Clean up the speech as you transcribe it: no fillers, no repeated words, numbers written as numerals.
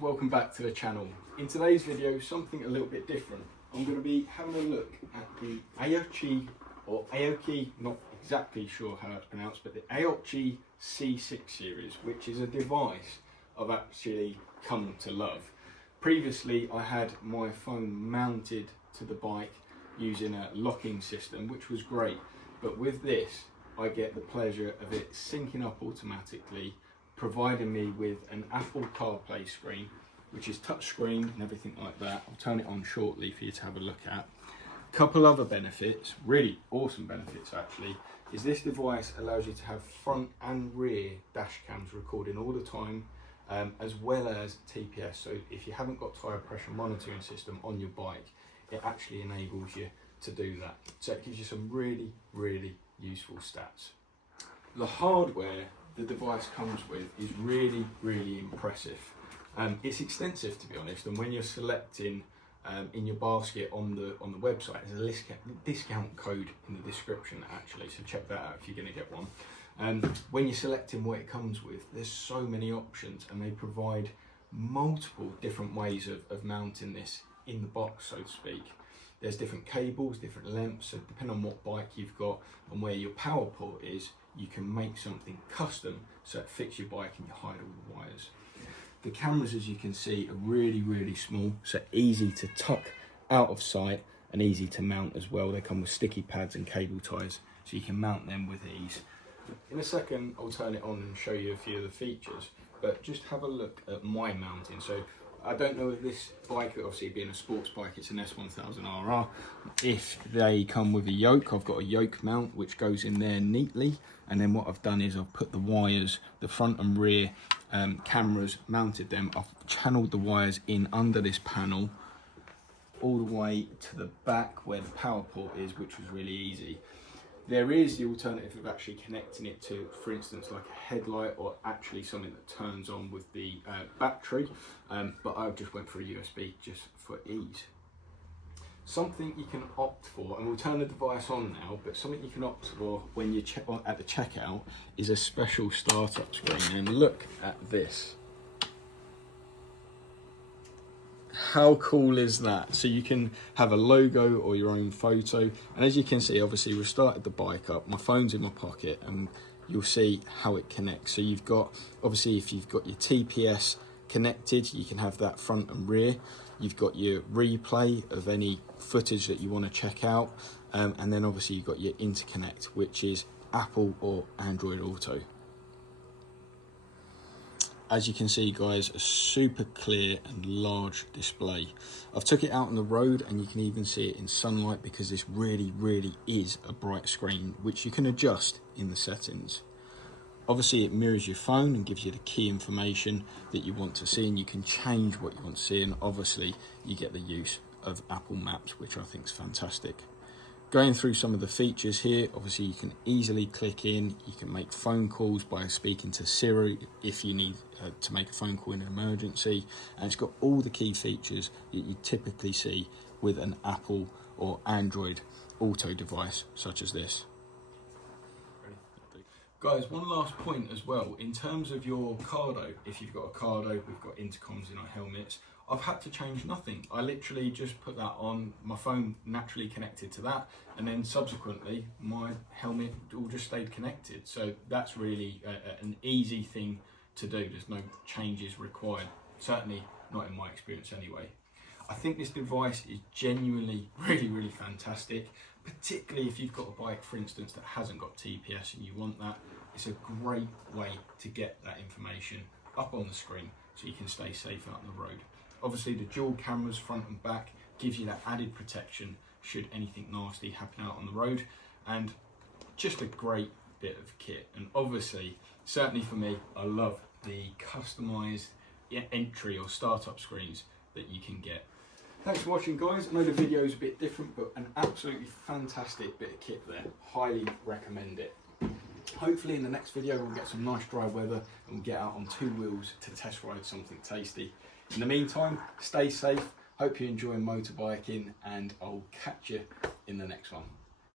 welcome back to the channel. In today's video, something a little bit different. I'm going to be having a look at the Aoocci, or Aoocci, not exactly sure how it's pronounced, but the Aoocci C6 series, which is a device I've actually come to love. Previously, I had my phone mounted to the bike using a locking system, which was great, but with this, I get the pleasure of it syncing up automatically, providing me with an Apple CarPlay screen, which is touch screen and everything like that. I'll turn it on shortly for you to have a look at. A couple other benefits, really awesome benefits actually, is this device allows you to have front and rear dash cams recording all the time, as well as TPS. So if you haven't got tyre pressure monitoring system on your bike, it actually enables you to do that. So it gives you some really, really useful stats. The hardware the device comes with is really, really impressive. It's extensive, to be honest, and when you're selecting in your basket on the website, there's a discount code in the description actually, so check that out if you're going to get one. When you're selecting what it comes with, there's so many options, and they provide multiple different ways of mounting this in the box, so to speak. There's different cables, different lengths, so depending on what bike you've got and where your power port is, you can make something custom so it fits your bike and you hide all the wires. The cameras, as you can see, are really, really small, so easy to tuck out of sight and easy to mount as well. They come with sticky pads and cable ties, so you can mount them with ease. In a second, I'll turn it on and show you a few of the features, but just have a look at my mounting. So I don't know if this bike, obviously being a sports bike, it's an S1000RR, if they come with a yoke. I've got a yoke mount which goes in there neatly, and then what I've done is I've put the wires, the front and rear cameras, mounted them. I've channeled the wires in under this panel all the way to the back where the power port is, which was really easy. There is the alternative of actually connecting it to, for instance, like a headlight, or actually something that turns on with the battery, but I just went for a USB just for ease. Something you can opt for, and we'll turn the device on now, but something you can opt for when you check at the checkout is a special startup screen, and look at this. How cool is that? So you can have a logo or your own photo, and as you can see, obviously we've started the bike up, my phone's in my pocket, and you'll see how it connects. So you've got, obviously if you've got your TPS connected, you can have that front and rear. You've got your replay of any footage that you want to check out, and then obviously you've got your interconnect, which is Apple or Android Auto. As you can see, guys, a super clear and large display. I've took it out on the road and you can even see it in sunlight, because this really, really is a bright screen, which you can adjust in the settings. Obviously it mirrors your phone and gives you the key information that you want to see, and you can change what you want to see, and obviously you get the use of Apple Maps, which I think is fantastic. Going through some of the features here, obviously you can easily click in, you can make phone calls by speaking to Siri if you need to make a phone call in an emergency, and it's got all the key features that you typically see with an Apple or Android Auto device such as this. Guys, one last point as well, in terms of your cardo, if you've got a cardo, we've got intercoms in our helmets, I've had to change nothing. I literally just put that on, my phone naturally connected to that, and then subsequently my helmet all just stayed connected. So that's really an easy thing to do. There's no changes required, certainly not in my experience anyway. I think this device is genuinely really, really fantastic, particularly if you've got a bike, for instance, that hasn't got TPS and you want that. It's a great way to get that information up on the screen so you can stay safe out on the road. Obviously the dual cameras front and back gives you that added protection should anything nasty happen out on the road, and just a great bit of kit. And obviously, certainly for me, I love the customized entry or startup screens that you can get. Thanks for watching, guys. I know the video is a bit different, but an absolutely fantastic bit of kit there. Highly recommend it. Hopefully in the next video we'll get some nice dry weather and we'll get out on two wheels to test ride something tasty. In the meantime, stay safe, hope you enjoy motorbiking, and I'll catch you in the next one.